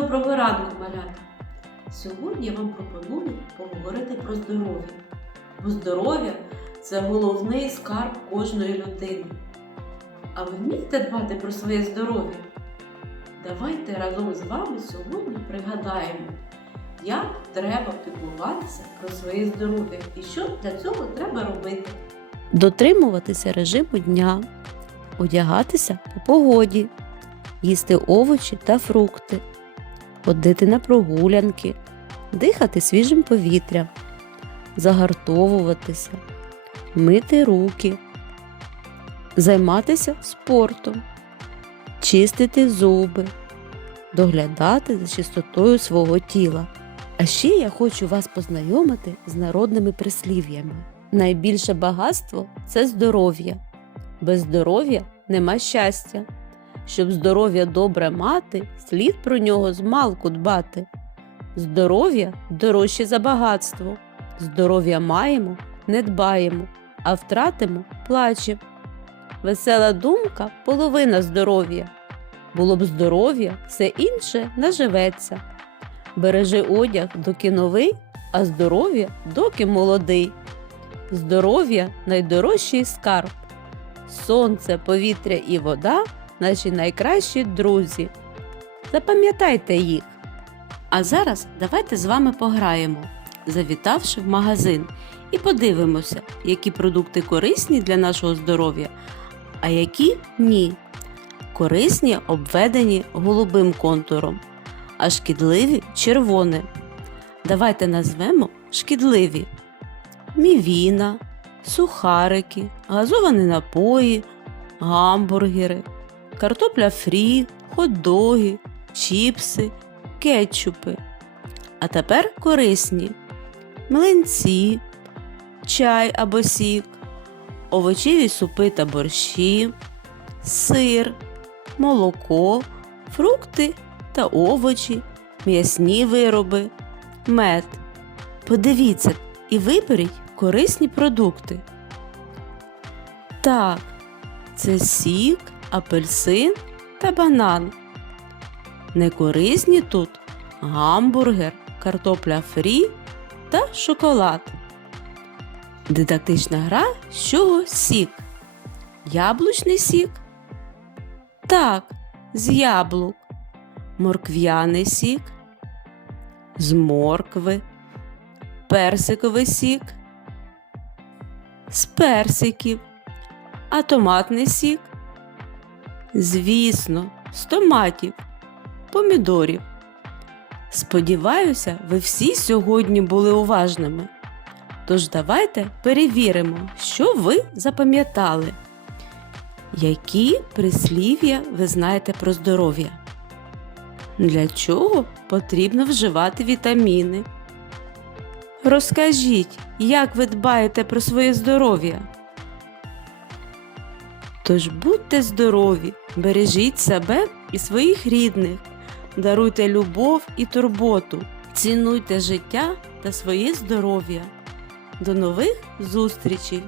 Доброго ранку, малята! Сьогодні я вам пропоную поговорити про здоров'я. Бо здоров'я це головний скарб кожної людини. А ви вмієте дбати про своє здоров'я? Давайте разом з вами сьогодні пригадаємо, як треба піклуватися про своє здоров'я і що для цього треба робити. Дотримуватися режиму дня, одягатися по погоді, їсти овочі та фрукти ходити на прогулянки, дихати свіжим повітрям, загартовуватися, мити руки, займатися спортом, чистити зуби, доглядати за чистотою свого тіла. А ще я хочу вас познайомити з народними прислів'ями. Найбільше багатство це здоров'я. Без здоров'я нема щастя. Щоб здоров'я добре мати, слід про нього змалку дбати. Здоров'я дорожче за багатство. Здоров'я маємо, не дбаємо, а втратимо плачемо. Весела думка половина здоров'я. Було б здоров'я, все інше наживеться. Бережи одяг, доки новий, а здоров'я доки молодий. Здоров'я найдорожчий скарб. Сонце, повітря і вода наші найкращі друзі. Запам'ятайте їх. А зараз давайте з вами пограємо, завітавши в магазин, і подивимося, які продукти корисні для нашого здоров'я, а які ні. Корисні обведені голубим контуром, а шкідливі червоним. Давайте назвемо шкідливі мівіна, сухарики, газовані напої, гамбургери, картопля фрі, хот-доги, чіпси, кетчупи. А тепер корисні млинці, чай або сік, овочеві супи та борщі, сир, молоко, фрукти та овочі, м'ясні вироби, мед. Подивіться і виберіть корисні продукти. Так, це сік, апельсин та банан. Некорисні тут гамбургер, картопля фрі та шоколад. Дидактична гра з чого сік? Яблучний сік? Так, з яблук. Моркв'яний сік, з моркви, персиковий сік, з персиків, а томатний сік? Звісно, з томатів, помідорів. Сподіваюся, ви всі сьогодні були уважними. Тож давайте перевіримо, що ви запам'ятали. Які прислів'я ви знаєте про здоров'я? Для чого потрібно вживати вітаміни? Розкажіть, як ви дбаєте про своє здоров'я? Тож будьте здорові, бережіть себе і своїх рідних, даруйте любов і турботу, цінуйте життя та своє здоров'я. До нових зустрічей!